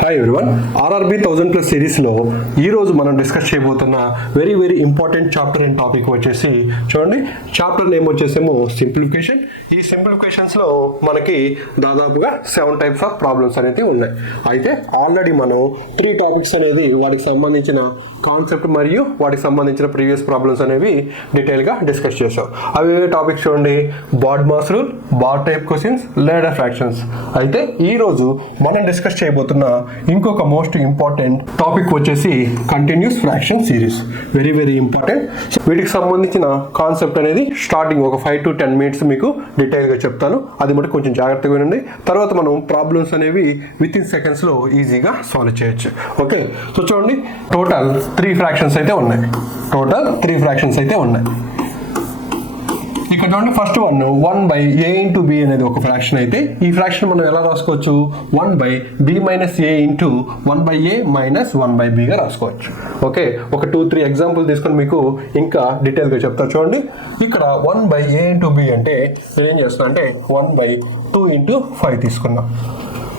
Hi everyone, RRB 1000+ సిరీస్లో ఈరోజు మనం డిస్కస్ చేయబోతున్న very important chapter and topic వచ్చేసి చూడండి. చాప్టర్ నేమ్ వచ్చేసేమో సింప్లిఫికేషన్. ఈ సింప్లిఫికేషన్స్లో మనకి దాదాపుగా 7 టైప్స్ ఆఫ్ ప్రాబ్లమ్స్ అనేది ఉన్నాయి. అయితే ఆల్రెడీ మనం 3 టాపిక్స్ అనేది వాటికి సంబంధించిన కాన్సెప్ట్ మరియు వాటికి సంబంధించిన ప్రీవియస్ ప్రాబ్లమ్స్ అనేవి డీటెయిల్గా డిస్కస్ చేసాం. అవి టాపిక్స్ చూడండి: BODMAS rule, bar type questions, ladder fractions. అయితే ఈరోజు మనం డిస్కస్ చేయబోతున్న ఇంకొక మోస్ట్ ఇంపార్టెంట్ టాపిక్ వచ్చేసి continuous fraction series. Very important. వీటికి సంబంధించిన కాన్సెప్ట్ అనేది స్టార్టింగ్ ఒక 5 to 10 మినిట్స్ మీకు డీటెయిల్గా చెప్తాను. అది మటు కొంచెం జాగ్రత్తగా వినండి. తర్వాత మనం ప్రాబ్లమ్స్ అనేవి విత్ ఇన్ సెకండ్స్లో ఈజీగా సాల్వ్ చేయొచ్చు. ఓకే, సో చూడండి, టోటల్ 3 ఫ్రాక్షన్స్ అయితే ఉన్నాయి. ఇక్కడ చూడండి, ఫస్ట్ 1/a ఇంటూ బి అనేది ఒక ఫ్రాక్షన్. అయితే ఈ ఫ్రాక్షన్ మనం ఎలా రాసుకోవచ్చు? 1/b minus A into 1/a minus 1/bగా రాసుకోవచ్చు. ఓకే, ఒక 2-3 ఎగ్జాంపుల్ తీసుకొని మీకు ఇంకా డీటెయిల్గా చెప్తా. చూడండి, ఇక్కడ 1/a ఇంటూ బి అంటే నేను ఏం చేస్తున్నా అంటే 1/2 ఇంటూ 5 తీసుకున్నా.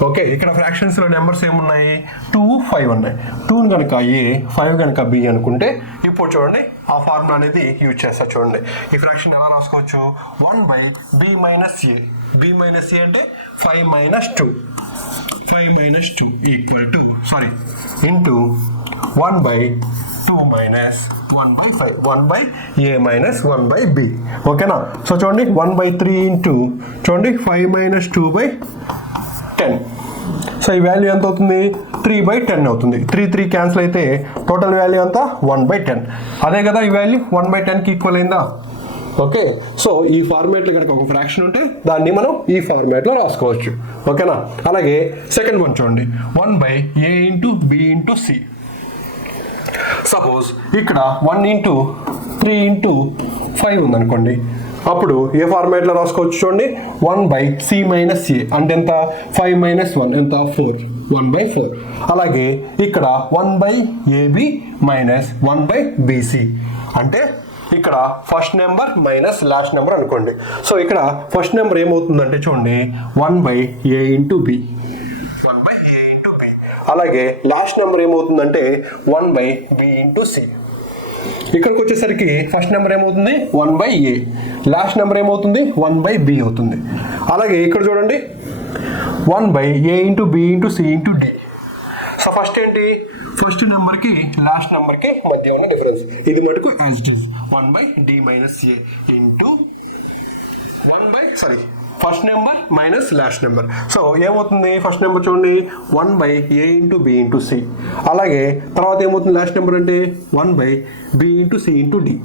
ఓకే, ఇక్కడ ఫ్రాక్షన్స్లో నెంబర్స్ ఏమున్నాయి? 2, 5 ఉన్నాయి. 2 కనుక ఏ, 5 కనుక బి అనుకుంటే ఇప్పుడు చూడండి ఆ ఫార్ములా అనేది యూజ్ చేస్తా. చూడండి, ఈ ఫ్రాక్షన్ ఎలా రాసుకోవచ్చు? 1/b మైనస్ ఏ. b మైనస్ ఏ అంటే 5 minus 2 equal to into 1/2 minus 1/5, 1/a minus 1/b. ఓకేనా? సో చూడండి, 1/3 ఇంటూ చూడండి 5 మైనస్ 2/10. సో ఈ వాల్యూ ఎంత అవుతుంది? 3/10 అవుతుంది. 3 క్యాన్సిల్ అయితే టోటల్ వాల్యూ అంతా 1/10. అదే కదా ఈ వాల్యూ 1/10కి ఈక్వల్ అయిందా? ఓకే, సో ఈ ఫార్మాట్లో కనుక ఒక ఫ్రాక్షన్ ఉంటే దాన్ని మనం ఈ ఫార్మాట్లో రాసుకోవచ్చు. ఓకేనా? అలాగే సెకండ్ వన్ చూడండి, 1/a into B into C. Suppose ఇక్కడ 1 ఇంటూ 3 ఇంటూ 5 ఉందనుకోండి. అప్పుడు ఏ ఫార్మాట్లో రాసుకోవచ్చు? చూడండి, 1/c మైనస్ ఏ అంటే ఎంత? 5 మైనస్ 1 ఎంత? 4, 1/4. అలాగే ఇక్కడ 1/ab మైనస్ 1/bc అంటే ఇక్కడ first number minus last number అనుకోండి. సో ఇక్కడ ఫస్ట్ నెంబర్ ఏమవుతుందంటే చూడండి 1/a into B, 1/a into B. అలాగే లాస్ట్ నెంబర్ ఏమవుతుందంటే 1/b ఇంటూ సి. ఇక్కడికి వచ్చేసరికి ఫస్ట్ నెంబర్ ఏమవుతుంది? 1/a. లాస్ట్ నెంబర్ ఏమవుతుంది? 1/b అవుతుంది. అలాగే ఇక్కడ చూడండి 1/a into B into C into D. So first ఏంటి? ఫస్ట్ నెంబర్కి లాస్ట్ నెంబర్కి మధ్య ఉన్న డిఫరెన్స్. ఇది మటుకు as it is 1/d minus A into first number minus last number. So ఏమవుతుంది? ఫస్ట్ నెంబర్ చూడండి 1/a into B into C. అలాగే తర్వాత ఏమవుతుంది? లాస్ట్ నెంబర్ అంటే 1/b into C into D.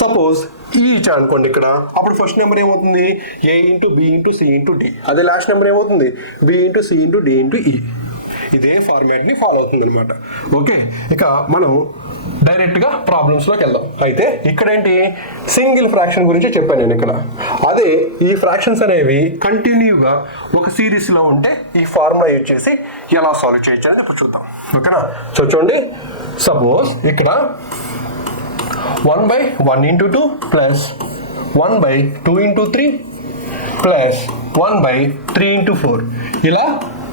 Suppose ఈ ఇచ్చాను అనుకోండి ఇక్కడ, అప్పుడు ఫస్ట్ నెంబర్ ఏమవుతుంది? a into B into C into D. అదే లాస్ట్ నెంబర్ ఏమవుతుంది? b into C into D into E. ఇదే ఫార్మాట్ని ఫాలో అవుతుంది అనమాట. ఓకే, ఇక మనం డైరెక్ట్గా ప్రాబ్లమ్స్లోకి వెళ్దాం. అయితే ఇక్కడ ఏంటి? సింగిల్ ఫ్రాక్షన్ గురించి చెప్పాను నేను ఇక్కడ. అదే ఈ ఫ్రాక్షన్స్ అనేవి కంటిన్యూగా ఒక సిరీస్లో ఉంటే ఈ ఫార్ములా యూజ్ చేసి ఎలా సాల్వ్ చేయొచ్చు అనేది ఇప్పుడు చూద్దాం. ఓకేనా? సో చూడండి, సపోజ్ ఇక్కడ 1/1 into 2 plus 1/2 into 3 plus 1/3 into 4 ఇలా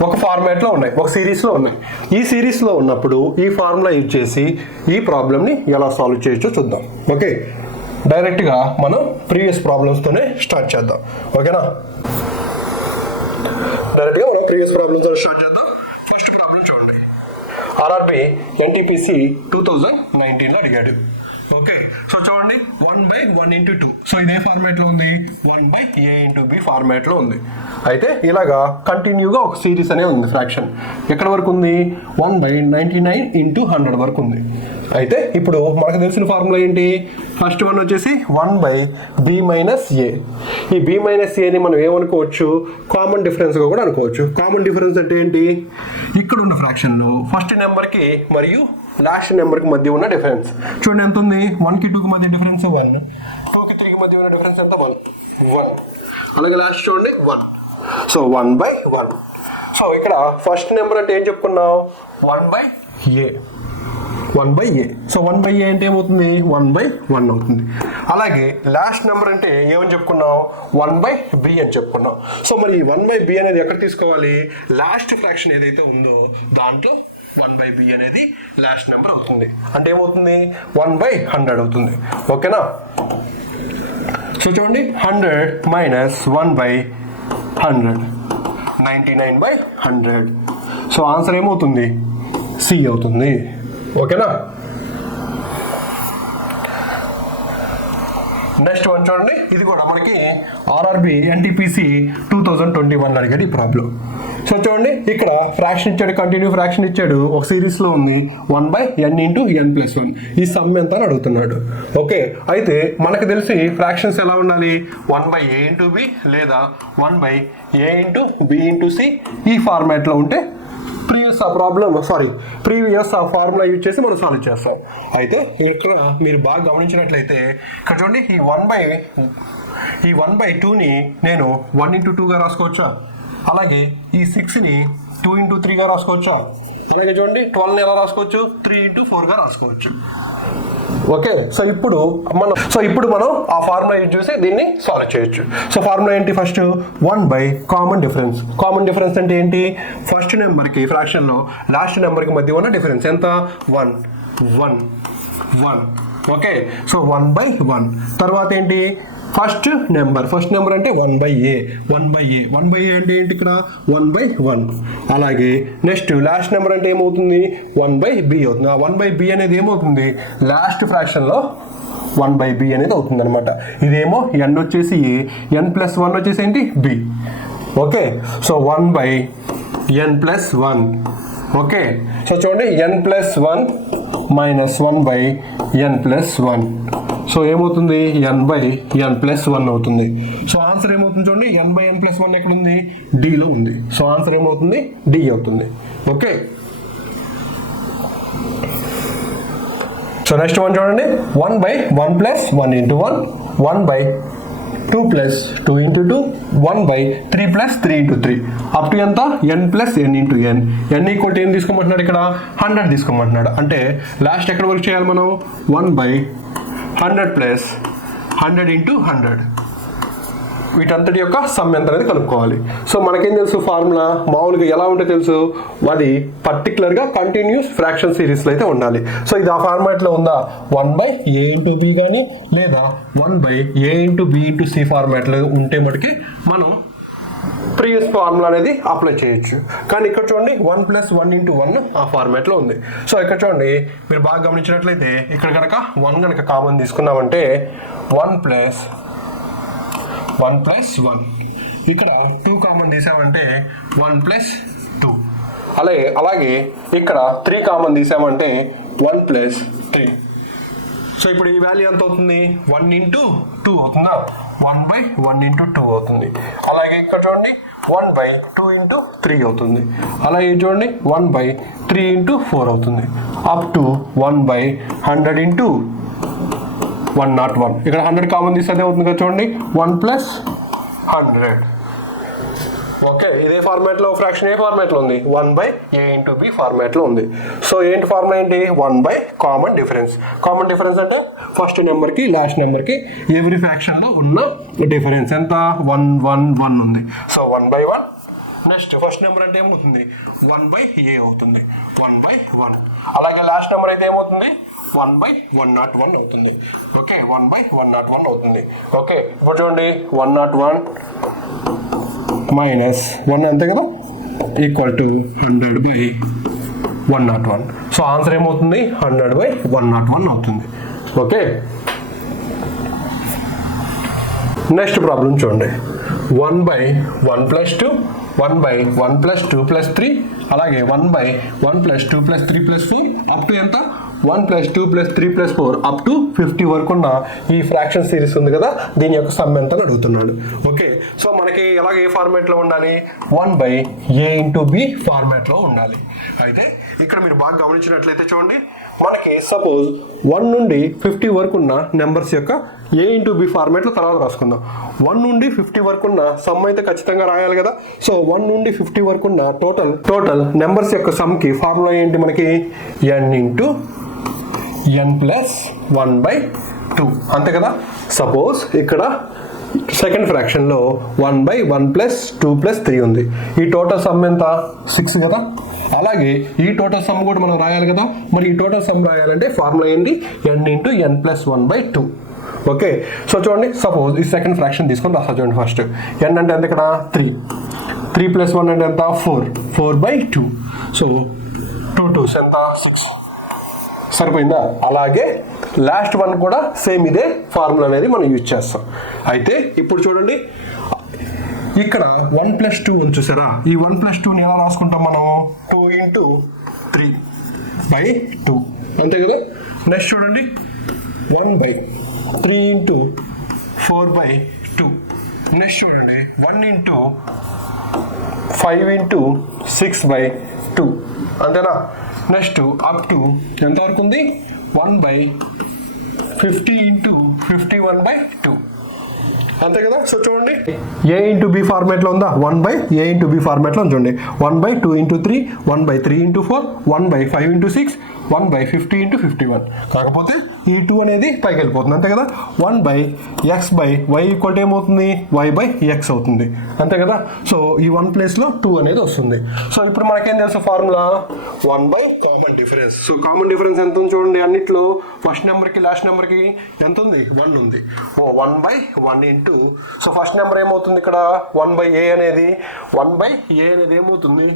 ఒక ఫార్మాట్లో ఉన్నాయి, ఒక సిరీస్లో ఉన్నాయి. ఈ సిరీస్లో ఉన్నప్పుడు ఈ ఫార్ములా యూజ్ చేసి ఈ ప్రాబ్లమ్ని ఎలా సాల్వ్ చేయొచ్చో చూద్దాం. ఓకే, డైరెక్ట్గా మనం ప్రీవియస్ ప్రాబ్లమ్స్తోనే స్టార్ట్ చేద్దాం. ఓకేనా? డైరెక్ట్గా మనం ప్రీవియస్ ప్రాబ్లమ్స్తో స్టార్ట్ చేద్దాం. ఫస్ట్ ప్రాబ్లం చూడండి, ఆర్ఆర్బి ఎన్టీపీసీ 2019లో అడిగాడు. ఓకే, సో చూడండి 1/1 ఇంటూ 2. సో ఇదే ఫార్మాట్లో ఉంది, 1/a ఇంటూ బి ఫార్మాట్లో ఉంది. అయితే ఇలాగా కంటిన్యూగా ఒక సిరీస్ అనే ఉంది ఫ్రాక్షన్. ఎక్కడ వరకు ఉంది? 1/99 ఇంటూ 100 వరకు ఉంది. అయితే ఇప్పుడు మనకు తెలిసిన ఫార్ములా ఏంటి? ఫస్ట్ వన్ వచ్చేసి 1/b మైనస్ ఏ. ఈ b మైనస్ ఏని మనం ఏమనుకోవచ్చు? కామన్ డిఫరెన్స్గా కూడా అనుకోవచ్చు. కామన్ డిఫరెన్స్ అంటే ఏంటి? ఇక్కడ ఉన్న ఫ్రాక్షన్లో ఫస్ట్ నెంబర్కి మరియు లాస్ట్ నెంబర్కి మధ్య ఉన్న డిఫరెన్స్ చూడండి ఎంత ఉంది? 1కి 2కి మధ్య డిఫరెన్స్ 1, 2కి 3కి మధ్య ఉన్న డిఫరెన్స్ ఎంత? 1. అలాగే లాస్ట్ చూడండి 1. సో 1/1. సో ఇక్కడ ఫస్ట్ నెంబర్ అంటే ఏం చెప్పుకున్నాం? 1/a. 1/a. సో 1/a అంటే ఏమవుతుంది 1/1 అవుతుంది. అలాగే లాస్ట్ నెంబర్ అంటే ఏమని చెప్పుకున్నాం 1/b అని చెప్పుకున్నాం. సో మరి 1/b అనేది ఎక్కడ తీసుకోవాలి, లాస్ట్ ఫ్రాక్షన్ ఏదైతే ఉందో దాంట్లో 1/b అనేది లాస్ట్ నెంబర్ అవుతుంది. అంటే ఏమవుతుంది 1/100 అవుతుంది. ఓకేనా. సో చూడండి 100 మైనస్ 1/100 99/100. సో ఆన్సర్ ఏమవుతుంది సి అవుతుంది. ఓకేనా. నెక్స్ట్ వన్ చూడండి, ఇది కూడా మనకి ఆర్ఆర్బి ఎన్టీపీసీ 2021 అడిగాడు ఈ ప్రాబ్లం. సో చూడండి ఇక్కడ ఫ్రాక్షన్ ఇచ్చాడు, కంటిన్యూ ఫ్రాక్షన్ ఇచ్చాడు, ఒక సిరీస్లో ఉంది 1/n × n+1. ఈ సమ్ ఎంత అని అడుగుతున్నాడు. ఓకే, అయితే మనకు తెలిసి ఫ్రాక్షన్స్ ఎలా ఉండాలి 1/a × b లేదా 1/a × b × c ఈ ఫార్మాట్లో ఉంటే ప్రీవియస్ ఆ ఫార్ములా యూజ్ చేసి మనం సాల్వ్ చేస్తాం. అయితే ఇక్కడ మీరు బాగా గమనించినట్లయితే ఇక్కడ చూడండి ఈ 1/2ని నేను 1 × 2గా రాసుకోవచ్చా, అలాగే ఈ 6ని 2 × 3గా రాసుకోవచ్చా, అలాగే చూడండి 12ని ఎలా రాసుకోవచ్చు 3 × 4గా రాసుకోవచ్చు. ఓకే, సో ఇప్పుడు మనం ఆ ఫార్ములా యూజ్ చేసి దీన్ని సాల్వ్ చేయొచ్చు. సో ఫార్ములా ఏంటి, ఫస్ట్ 1/కామన్ డిఫరెన్స్. కామన్ డిఫరెన్స్ అంటే ఏంటి, ఫస్ట్ నెంబర్కి ఫ్రాక్షన్లో లాస్ట్ నెంబర్కి మధ్య ఉన్న డిఫరెన్స్ ఎంత 1 1 1. Okay, so 1/1. తర్వాత ఏంటి ఫస్ట్ నెంబర్ అంటే 1/a అంటే ఏంటి ఇక్కడ 1/1. అలాగే నెక్స్ట్ లాస్ట్ నెంబర్ అంటే ఏమవుతుంది 1/b అవుతుంది. ఆ 1/b అనేది ఏమవుతుంది లాస్ట్ ఫ్రాక్షన్లో 1/b అనేది అవుతుంది అనమాట. ఇదేమో n వచ్చేసి n+1 వచ్చేసి ఏంటి b. Okay, so 1/n+1. Okay, so చూడండి n+1 మైనస్ 1/n+1. సో ఏమవుతుంది n/n+1 అవుతుంది. సో ఆన్సర్ ఏమవుతుంది చూడండి n/n+1 ఎక్కడ ఉంది డిలో ఉంది. సో ఆన్సర్ ఏమవుతుంది డి అవుతుంది. ఓకే, సో నెక్స్ట్ వన్ చూడండి 1/1+1 × 1 1/2 + 2 × 2 1/3 + 3 × 3 అప్ టు ఎంత n + n × n. n equal ఏం తీసుకోమంటున్నాడు ఇక్కడ 100 తీసుకోమంటున్నాడు. అంటే లాస్ట్ ఎక్కడ వర్క్ చేయాలి మనం 1/100 + 100 × 100 వీటంతటి యొక్క సమ్ ఎంత అనేది కనుక్కోవాలి. సో మనకేం తెలుసు ఫార్ములా మామూలుగా ఎలా ఉంటే తెలుసు, అది పర్టికులర్గా కంటిన్యూస్ ఫ్రాక్షన్ సిరీస్లో అయితే ఉండాలి. సో ఇది ఆ ఫార్మాట్లో ఉందా 1/a × b కానీ లేదా 1/a × b × c ఫార్మాట్లో ఉంటే మటుకి మనం ప్రీవియస్ ఫార్ములా అనేది అప్లై చేయొచ్చు. కానీ ఇక్కడ చూడండి 1+1 × 1 ఆ ఫార్మాట్లో ఉంది. సో ఇక్కడ చూడండి మీరు బాగా గమనించినట్లయితే ఇక్కడ కనుక 1 కనుక కామన్ తీసుకున్నామంటే 1+1 ఇక్కడ 2 కామన్ తీసామంటే 1+2. అలాగే ఇక్కడ 3 కామన్ తీసామంటే 1+3. సో ఇప్పుడు ఈ వాల్యూ ఎంత అవుతుంది 1 × 2 అవుతుందా 1/1 × 2 అవుతుంది. అలాగే ఇక్కడ చూడండి 1/2 × 3 అవుతుంది. అలాగే చూడండి 1/3 × 4 అవుతుంది. Up to 1/100 × 101. ఇక్కడ 100 కామన్ తీస్తే అదే అవుతుంది కదా చూడండి 1+100. ఓకే, ఇదే ఫార్మాట్లో ఫ్రాక్షన్ ఏ ఫార్మాట్లో ఉంది 1/a × b ఫార్మాట్లో ఉంది. సో ఏంటి ఫార్ములా ఏంటి 1/కామన్ డిఫరెన్స్. కామన్ డిఫరెన్స్ అంటే ఫస్ట్ నెంబర్కి లాస్ట్ నెంబర్కి ఎవ్రీ ఫ్రాక్షన్లో ఉన్న డిఫరెన్స్ ఎంత 1 1 1 ఉంది. సో 1/1. నెక్స్ట్ ఫస్ట్ నెంబర్ అంటే ఏమవుతుంది 1/a అవుతుంది 1/1. అలాగే లాస్ట్ నెంబర్ అయితే ఏమవుతుంది 1/101 అవుతుంది. ఓకే, 1/101 అవుతుంది. ఓకే, ఇప్పుడు చూడండి 101 మైనస్ 1 అంతే కదా ఈక్వల్ టు 100/101. సో ఆన్సర్ ఏమవుతుంది 100/101 అవుతుంది. ఓకే, నెక్స్ట్ ప్రాబ్లం చూడండి 1/1+2 1/1+2 + 3 అలాగే 1/1+2 + 3 + 4 అప్ టు ఎంత 1+2 + 3 + 4 అప్ టు 50 వరకు ఉన్న ఈ ఫ్రాక్షన్ సిరీస్ ఉంది కదా, దీని యొక్క సమ్ ఎంత అని అడుగుతున్నాడు. ఓకే, సో మనకి ఎలాగ ఏ ఫార్మాట్లో ఉండాలి 1/a × b ఫార్మాట్లో ఉండాలి. అయితే ఇక్కడ మీరు బాగా గమనించినట్లయితే చూడండి మనకి సపోజ్ 1 నుండి 50 వరకు ఉన్న నెంబర్స్ యొక్క a × b ఫార్మాట్లో తర్వాత రాసుకుందాం. 1 నుండి 50 వరకు ఉన్న సమ్ అయితే ఖచ్చితంగా రాయాలి కదా. సో 1 నుండి 50 వరకు ఉన్న టోటల్ నెంబర్స్ యొక్క సమ్కి ఫార్ములా ఏంటి మనకి n × n ప్లస్ 1/2 అంతే కదా. సపోజ్ ఇక్కడ సెకండ్ ఫ్రాక్షన్లో 1/1 ప్లస్ 2 ప్లస్ 3 ఉంది. ఈ టోటల్ సమ్ ఎంత 6 కదా. అలాగే ఈ టోటల్ సమ్ కూడా మనం రాయాలి కదా. మరి ఈ టోటల్ సమ్ రాయాలంటే ఫార్ములా ఏంటి, n into n plus 1/2. Okay, so చూడండి సపోజ్ ఈ సెకండ్ ఫ్రాక్షన్ తీసుకొని రాస్తా చూడండి. ఫస్ట్ n అంటే ఎంత ఇక్కడ 3 ప్లస్ 1 అంటే ఎంత 4/2. సో 2 2s ఎంత 6. సరిపోయిందా. అలాగే లాస్ట్ వన్ కూడా సేమ్ ఇదే ఫార్ములా అనేది మనం యూజ్ చేస్తాం. అయితే ఇప్పుడు చూడండి ఇక్కడ 1 ప్లస్ 2 ఉంది చూసారా. ఈ 1 ప్లస్ 2ని ఎలా రాసుకుంటాం మనం, 2 ఇంటూ 3/2 అంతే కదా. నెక్స్ట్ చూడండి 1/3 ఇంటూ 4/2. నెక్స్ట్ చూడండి 1 ఇంటూ 5 ఇంటూ 6/2 అంతేనా. నెక్స్ట్ అప్ టు ఎంతవరకు ఉంది 1/50 ఇంటూ 51/2 అంతే కదా. సో చూడండి ఏ ఇంటూ బి ఫార్మేట్లో ఉందా, 1/a ఇంటూ బి ఫార్మేట్లో చూడండి. 1/2 ఇంటూ 3, 1/3 ఇంటూ 4, 1/5 ఇంటూ 6, 1/50 ఇంటూ 51. కాకపోతే ఈ 2 అనేది పైకి వెళ్ళిపోతుంది అంతే కదా. 1/x/y ఈక్వల్ టు ఏమవుతుంది, y/x అవుతుంది అంతే కదా. సో ఈ 1 ప్లేస్లో 2 అనేది వస్తుంది. సో ఇప్పుడు మనకేం తెలుసు formula 1 common difference. So common difference ఎంత ఉంది చూడండి అన్నిట్లో. ఫస్ట్ నెంబర్కి లాస్ట్ నెంబర్కి ఎంత ఉంది, 1 ఉంది. 1/1 ఇంటూ, సో ఫస్ట్ నెంబర్ ఏమవుతుంది ఇక్కడ 1/a అనేది, 1/a అనేది ఏమవుతుంది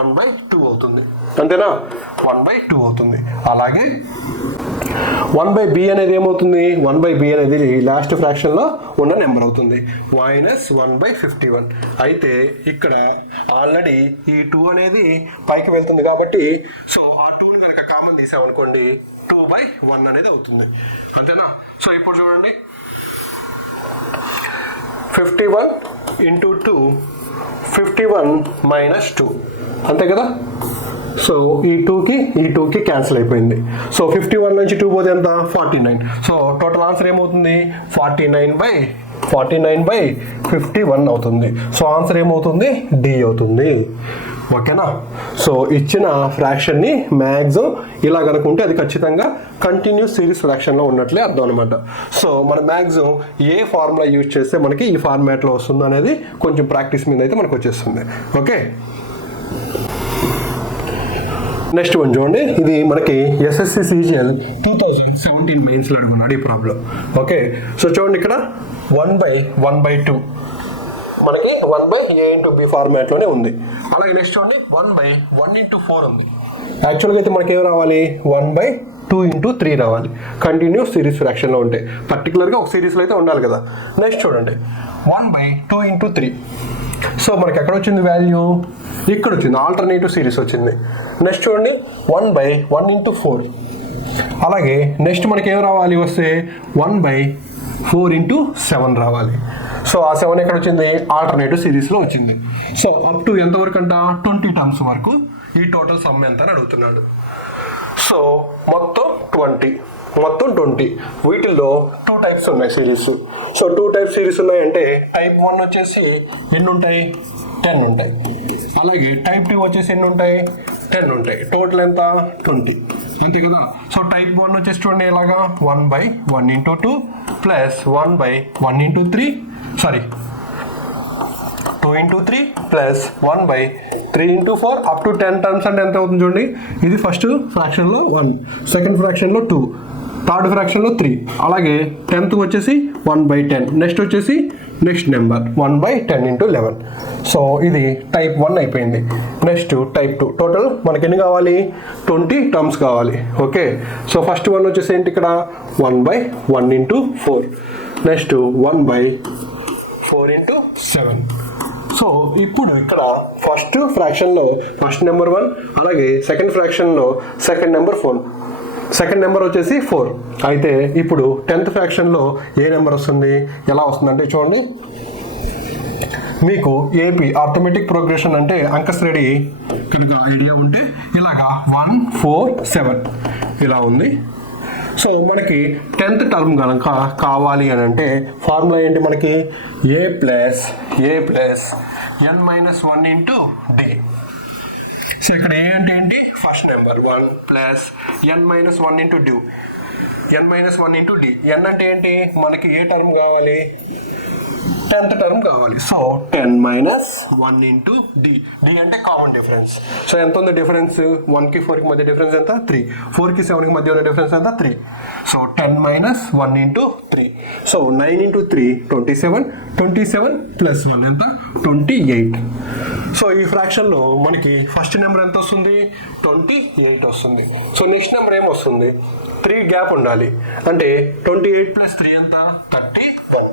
1/2 అవుతుంది అంతేనా. 1/2 అవుతుంది. అలాగే 1/b అనేది ఏమవుతుంది, 1/b అనేది లాస్ట్ ఫ్రాక్షన్లో ఉన్న నెంబర్ అవుతుంది, -1/51. అయితే ఇక్కడ ఆల్రెడీ ఈ 2 అనేది పైకి వెళ్తుంది కాబట్టి సో ఆ 2ని కనుక కామన్ తీసామనుకోండి 2/1 అనేది అవుతుంది అంతేనా. సో ఇప్పుడు చూడండి 51 ఇంటూ 2, 51 - 2 అంతే కదా. సో ఈ 2కి క్యాన్సిల్ అయిపోయింది. సో 51 నుంచి 2 పోతే ఎంత 49. సో టోటల్ ఆన్సర్ ఏమవుతుంది 49/51 అవుతుంది. సో ఆన్సర్ ఏమవుతుంది డి అవుతుంది. ఓకేనా. సో ఇచ్చిన ఫ్రాక్షన్ని మ్యాక్సిమం ఇలా కనుకుంటే అది ఖచ్చితంగా కంటిన్యూస్ సిరీస్ ఫ్రాక్షన్లో ఉన్నట్లే అర్థం అనమాట. సో మన మ్యాక్సిమం ఏ ఫార్ములా యూజ్ చేస్తే మనకి ఈ ఫార్మాట్లో వస్తుంది అనేది కొంచెం ప్రాక్టీస్ మీద అయితే మనకు వచ్చేస్తుంది. ఓకే, నెక్స్ట్ వన్ చూడండి. ఇది మనకి ఎస్ఎస్సి సిజిఎల్ 2017 మెయిన్స్లో అడుగున్నాడు ఈ ప్రాబ్లం. ఓకే, సో చూడండి ఇక్కడ 1/1/2 మనకి 1/a ఇంటూ బి ఫార్మాట్లోనే ఉంది. అలాగే నెక్స్ట్ చూడండి 1/1 ఇంటూ 4 ఉంది. యాక్చువల్గా అయితే మనకి ఏం రావాలి 1/2 ఇంటూ 3 రావాలి. కంటిన్యూస్ సిరీస్ ఫ్రాక్షన్లో ఉంటాయి. పర్టికులర్గా ఒక సిరీస్లో అయితే ఉండాలి కదా. నెక్స్ట్ చూడండి 1/2 ఇంటూ 3. సో మనకి ఎక్కడ వచ్చింది వాల్యూ, ఇక్కడ వచ్చింది, ఆల్టర్నేటివ్ సిరీస్ వచ్చింది. నెక్స్ట్ చూడండి 1/1 ఇంటూ 4. అలాగే నెక్స్ట్ మనకి ఏం రావాలి వస్తే 1/4 ఇంటూ 7 రావాలి. సో ఆ 7 ఎక్కడ వచ్చింది, ఆల్టర్నేటివ్ సిరీస్లో వచ్చింది. సో అప్ టు ఎంతవరకు అంట 20 టర్మ్స్ వరకు ఈ టోటల్ సమ్ ఎంత అని అడుగుతున్నాడు. సో మొత్తం 20. వీటిల్లో 2 టైప్స్ ఉన్నాయి సిరీస్. సో 2 టైప్స్ సిరీస్ ఉన్నాయంటే టైప్ 1 వచ్చేసి ఎన్ని ఉంటాయి 10 ఉంటాయి. అలాగే టైప్ 2 వచ్చేసి ఎన్ని ఉంటాయి 10 ఉంటాయి. టోటల్ ఎంత 20 అంతే కదా. సో టైప్ 1 వచ్చేసి చూడండి ఇలాగా 1/1 into 2 plus 1/1 into 3 2 into 3 plus 1/3 into 4 up to 10 terms అంటే ఎంత అవుతుంది చూడండి. ఇది ఫస్ట్ ఫ్రాక్షన్లో 1, సెకండ్ ఫ్రాక్షన్లో 2, థర్డ్ ఫ్రాక్షన్లో 3, అలాగే 10th వచ్చేసి 1/10. నెక్స్ట్ వచ్చేసి నెక్స్ట్ నెంబర్ 1/10 ఇంటూ 11. సో ఇది టైప్ 1 అయిపోయింది. Next type 2. టోటల్ మనకి ఎన్ని కావాలి 20 టర్మ్స్ కావాలి. ఓకే, సో ఫస్ట్ వన్ వచ్చేసి ఏంటి ఇక్కడ 1/1 ఇంటూ 4. Next 1/4 into 7. సో ఇప్పుడు ఇక్కడ ఫస్ట్ ఫ్రాక్షన్లో ఫస్ట్ నెంబర్ 1, అలాగే సెకండ్ ఫ్రాక్షన్లో సెకండ్ నెంబర్ 4. సెకండ్ నెంబర్ వచ్చేసి 4. అయితే ఇప్పుడు 10th ఫ్రాక్షన్లో ఏ నెంబర్ వస్తుంది, ఎలా వస్తుందంటే చూడండి. మీకు ఏపీ ఆర్థమెటిక్ ప్రోగ్రెషన్ అంటే అంకశ్రేణి కనుక ఐడియా ఉంటే ఇలాగా 1, 4, 7 ఇలా ఉంది. సో మనకి 10th టర్మ్ కనుక కావాలి అని అంటే ఫార్ములా ఏంటి మనకి a plus n-1 into d. So ఇక్కడ ఏ అంటే ఏంటి first number 1 plus n-1 into d. n-1 into D. n అంటే ఏంటి, మనకి ఏ టర్మ్ కావాలి, 10th టర్మ్ కావాలి. So 10-1 into D. డి అంటే కామన్ డిఫరెన్స్. సో ఎంత ఉంది డిఫరెన్స్, 1కి 4కి మధ్య డిఫరెన్స్ ఎంత, 3. 4కి 7కి మధ్య ఉన్న డిఫరెన్స్ ఎంత, 3. So 10-1 into 3. So 9 into 3 27. 27 plus 1 ఎంత, 28. సో ఈ ఫ్రాక్షన్లో మనకి ఫస్ట్ నెంబర్ ఎంత వస్తుంది, 28 వస్తుంది. సో నెక్స్ట్ నెంబర్ ఏమొస్తుంది, 3 గ్యాప్ ఉండాలి. అంటే 28 ప్లస్ 3 ఎంత, 31.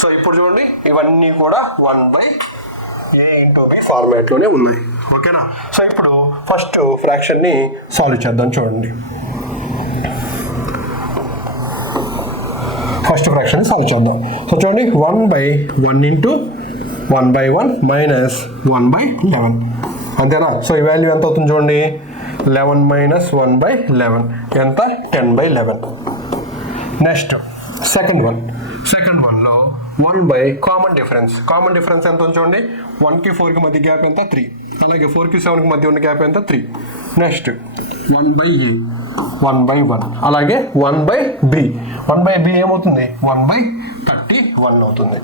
సో ఇప్పుడు చూడండి ఇవన్నీ కూడా 1/a ఇంటూ b ఫార్మాట్లోనే ఉన్నాయి. ఓకేనా. సో ఇప్పుడు ఫస్ట్ ఫ్రాక్షన్ని సాల్వ్ చేద్దాం. చూడండి ఫస్ట్ ఫ్రాక్షన్ సాల్వ్ చేద్దాం. సో చూడండి 1/1 ఇంటూ 1/1 మైనస్ 1/11 అంతేనా. సో ఈ వాల్యూ ఎంత అవుతుంది చూడండి, 11 మైనస్ 1/11 ఎంత, 10/11. నెక్స్ట్ సెకండ్ వన్లో 1 కామన్ డిఫరెన్స్ ఎంత ఉంది చూడండి, 1కి 4కి మధ్య గ్యాప్ ఎంత, 3. అలాగే 4కి 7కి మధ్య ఉన్న గ్యాప్ ఎంత, 3. నెక్స్ట్ 1/a 1/1 అలాగే 1/b. 1/b ఏమవుతుంది, 1/31 అవుతుంది.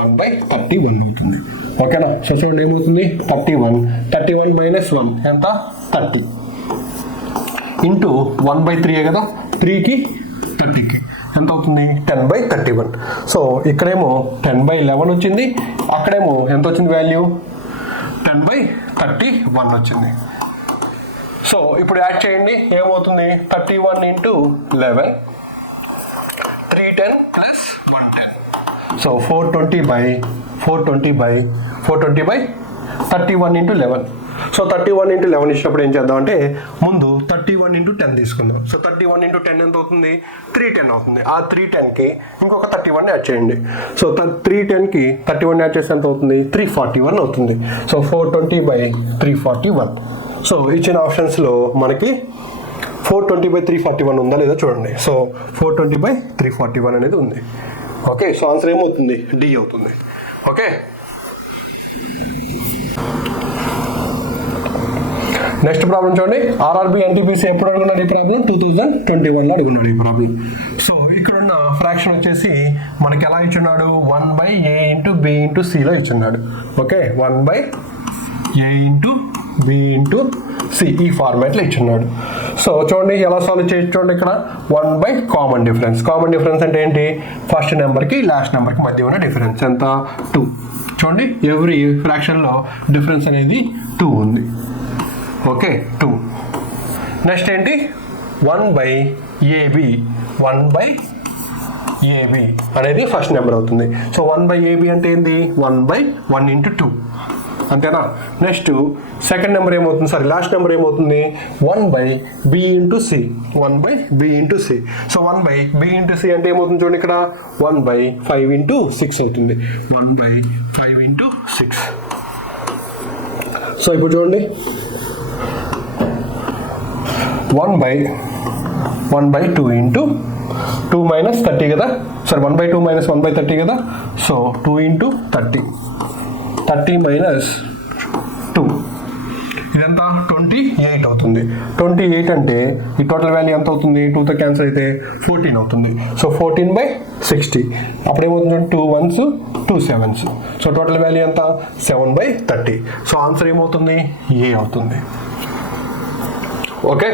1/31 అవుతుంది. ఓకేనా. సో చూడండి ఏమవుతుంది, 31 మైనస్ 1 ఎంత, 30 ఇంటూ 1/3 కదా, 3కి 30కి ఎంత అవుతుంది, 10/31. సో ఇక్కడేమో 10/11 వచ్చింది, అక్కడేమో ఎంత వచ్చింది వాల్యూ, 10/31 వచ్చింది. సో ఇప్పుడు యాడ్ చేయండి, ఏమవుతుంది, 31 into 11 310 plus 110. So 420/31 into 11. So 31 into 11 ఇచ్చినప్పుడు ఏం చేద్దాం అంటే, ముందు 31 ఇంటూ 10 తీసుకుందాం. సో 31 ఇంటూ 10 ఎంత అవుతుంది, 310 అవుతుంది. ఆ 310కి ఇంకొక 31 యాడ్ చేయండి. సో 310కి 31 యాడ్ చేస్తే ఎంత అవుతుంది, 341 అవుతుంది. సో 420/341. సో ఇచ్చిన ఆప్షన్స్లో మనకి 420/341 ఉందా లేదా చూడండి. సో 420/341 అనేది ఉంది. ఓకే. సో ఆన్సర్ ఏమవుతుంది, డి అవుతుంది. ఓకే. నెక్స్ట్ ప్రాబ్లం చూడండి, ఆర్ఆర్బి ఎన్టీపీసీ ఎప్పుడు అడుగున్నాడు ఈ ప్రాబ్లం, 2021లో అడుగున్నాడు ఈ ప్రాబ్లం. సో ఇక్కడ ఉన్న ఫ్రాక్షన్ వచ్చేసి మనకి ఎలా ఇచ్చున్నాడు, 1/a ఇంటూ b ఇంటూ సిలో ఇచ్చున్నాడు. Okay. 1/a into b into C ఈ ఫార్మాట్లో ఇచ్చున్నాడు. సో చూడండి ఎలా సాల్వ్ చేయొచ్చు, చూడండి ఇక్కడ 1 కామన్ డిఫరెన్స్ అంటే ఏంటి, ఫస్ట్ నెంబర్కి లాస్ట్ నెంబర్కి మధ్య ఉన్న డిఫరెన్స్ ఎంత, 2. చూడండి ఎవ్రీ ఫ్రాక్షన్లో డిఫరెన్స్ అనేది 2 ఉంది. ఓకే 2. నెక్స్ట్ ఏంటి, 1/ab అనేది ఫస్ట్ నెంబర్ అవుతుంది. సో 1/ab అంటే ఏంటి, 1/1 ఇంటూ 2 అంతేనా. నెక్స్ట్ సెకండ్ నెంబర్ ఏమవుతుంది, లాస్ట్ నెంబర్ ఏమవుతుంది, 1/b into C. So 1/b into C అంటే ఏమవుతుంది చూడండి, ఇక్కడ 1/5 ఇంటూ 6 అవుతుంది. 1/5 ఇంటూ 6. సో ఇప్పుడు చూడండి 1/2 ఇంటూ 2 మైనస్ 30 కదా, 1/2 మైనస్ 1/30 కదా. సో 2 ఇంటూ 30 మైనస్ 2 ఇదంతా 28 అవుతుంది. 28 అంటే ఈ టోటల్ వాల్యూ ఎంత అవుతుంది, 2తో క్యాన్సిల్ అయితే 14 అవుతుంది. సో 14/60. అప్పుడేమవుతుంది, 2 1s 2 7s. So total value ఎంత, 7/30. సో ఆన్సర్ ఏమవుతుంది, ఏ అవుతుంది. ఓకే.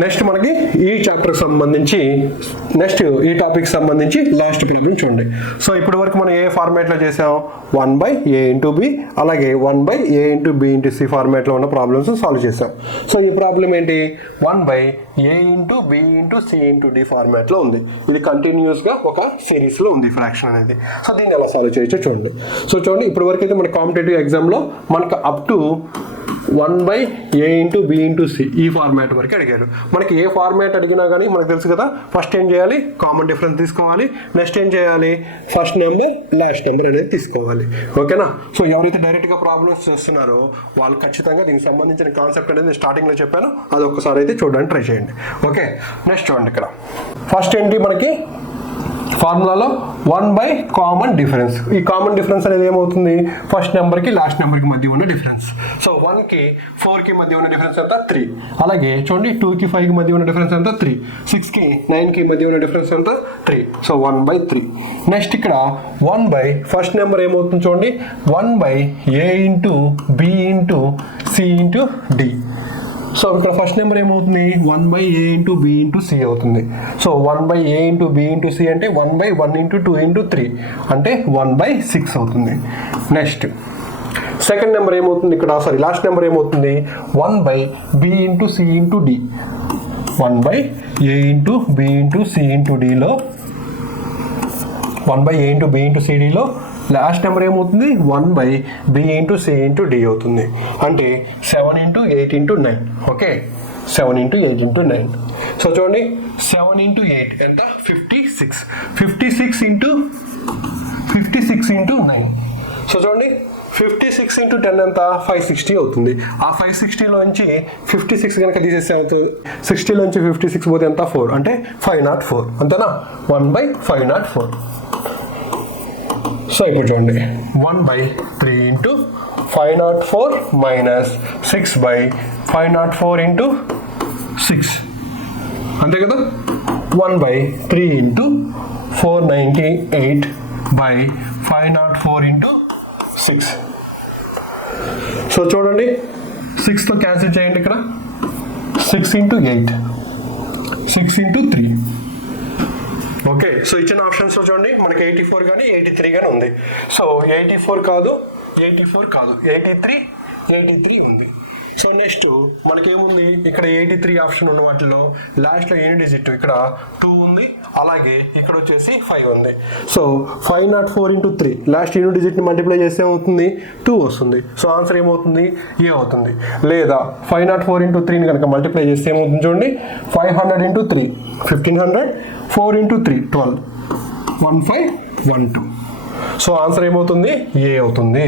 నెక్స్ట్ మనకి ఈ చాప్టర్ సంబంధించి ఈ టాపిక్ సంబంధించి లాస్ట్ ప్రాబ్లం చూడండి. సో ఇప్పటి వరకు మనం ఏ ఫార్మాట్లో చేసాం, 1/a ఇంటూ బి అలాగే 1/a into B into C ఫార్మాట్లో ఉన్న ప్రాబ్లమ్స్ సాల్వ్ చేసాం. సో ఈ ప్రాబ్లం ఏంటి, 1/a into B into C into D ఫార్మాట్లో ఉంది. ఇది కంటిన్యూస్గా ఒక సిరీస్లో ఉంది ఫ్రాక్షన్ అనేది. సో దీన్ని ఎలా సాల్వ్ చేయొచ్చో చూడండి. సో చూడండి ఇప్పటి వరకు అయితే మన కాంపిటేటివ్ ఎగ్జామ్లో మనకు up to 1/a into B into C ఈ ఫార్మాట్ వరకు అడిగారు. మనకి ఏ ఫార్మాట్ అడిగినా కానీ మనకు తెలుసు కదా, ఫస్ట్ ఏం చేయాలి, కామన్ డిఫరెన్స్ తీసుకోవాలి. నెక్స్ట్ ఏం చేయాలి, ఫస్ట్ నెంబర్ లాస్ట్ నెంబర్ అనేది తీసుకోవాలి. ఓకేనా. సో ఎవరైతే డైరెక్ట్గా ప్రాబ్లమ్స్ చేస్తున్నారో వాళ్ళు ఖచ్చితంగా దీనికి సంబంధించిన కాన్సెప్ట్ అనేది స్టార్టింగ్లో చెప్పాను, అది ఒక్కసారి అయితే చూడడానికి ట్రై చేయండి. ఓకే. నెక్స్ట్ చూడండి, ఇక్కడ ఫస్ట్ ఏంటి మనకి ఫార్ములాలో 1 బై కామన్ డిఫరెన్స్. ఈ కామన్ డిఫరెన్స్ అనేది ఏమవుతుంది, ఫస్ట్ నెంబర్కి లాస్ట్ నెంబర్కి మధ్య ఉన్న డిఫరెన్స్. సో 1కి 4కి మధ్య ఉన్న డిఫరెన్స్ ఎంత 3. అలాగే చూడండి 2కి 5కి మధ్య ఉన్న డిఫరెన్స్ ఎంత 3, 6కి 9కి మధ్య ఉన్న డిఫరెన్స్ ఎంత 3. So 1 by 3. నెక్స్ట్ ఇక్కడ 1 బై ఫస్ట్ నెంబర్ ఏమవుతుంది చూడండి, 1 by A into B into C into D. So ఇక్కడ ఫస్ట్ నెంబర్ ఏమవుతుంది, 1 by A into B into C అవుతుంది. So 1 by A into B into C అంటే 1 by 1 into 2 into 3 అంటే 1 by 6 అవుతుంది. Next second number ఏమవుతుంది ఇక్కడ, sorry last number ఏమవుతుంది, 1 by B into C into D. 1 by A into B into C into డిలో 1 by A into B into సిడిలో last number ఏమవుతుంది, 1 by B into C into D అవుతుంది. అంటే 7 into 8 into 9. Okay, 7 into 8 into 9. So చూడండి 7 into 8 ఎంత 56. 56 into 9. So చూడండి 56 into 10 ఎంత 560 అవుతుంది. ఆ 560లోంచి 56 కనుక తీసేస్తే అవుతుంది, 60లోంచి 56 పోతే ఎంత 4 అంటే 504 అంతేనా, 1 బై 504. సో ఇప్పుడు చూడండి 1 by 3 into 504 minus 6 by 504 into 6 అంతే కదా. 1 by 3 into 498 by 504 into 6. So చూడండి 6తో క్యాన్సిల్ చేయండి ఇక్కడ, 6 ఇంటూ 8, 6 ఇంటూ 3. ఓకే, సో ఇచ్చిన ఆప్షన్స్లో చూడండి మనకి 84 కానీ 83 కానీ ఉంది. సో 84 కాదు, 83 ఉంది. సో నెక్స్ట్ మనకేముంది ఇక్కడ 83 ఆప్షన్ ఉన్న వాటిలో లాస్ట్లో ఎన్ని డిజిట్, ఇక్కడ 2 ఉంది, అలాగే ఇక్కడ వచ్చేసి 5 ఉంది. సో 504 ఇంటూ 3 లాస్ట్ యూనిట్ డిజిట్ని మల్టిప్లై చేస్తే ఏమవుతుంది 2 వస్తుంది. సో ఆన్సర్ ఏమవుతుంది ఏ అవుతుంది. లేదా 504 ఇంటూ 3ని కనుక మల్టిప్లై చేస్తే ఏమవుతుంది చూడండి, 500 ఇంటూ 3 1500, 4 ఇంటూ 3 12, 1512. సో ఆన్సర్ ఏమవుతుంది ఏ అవుతుంది.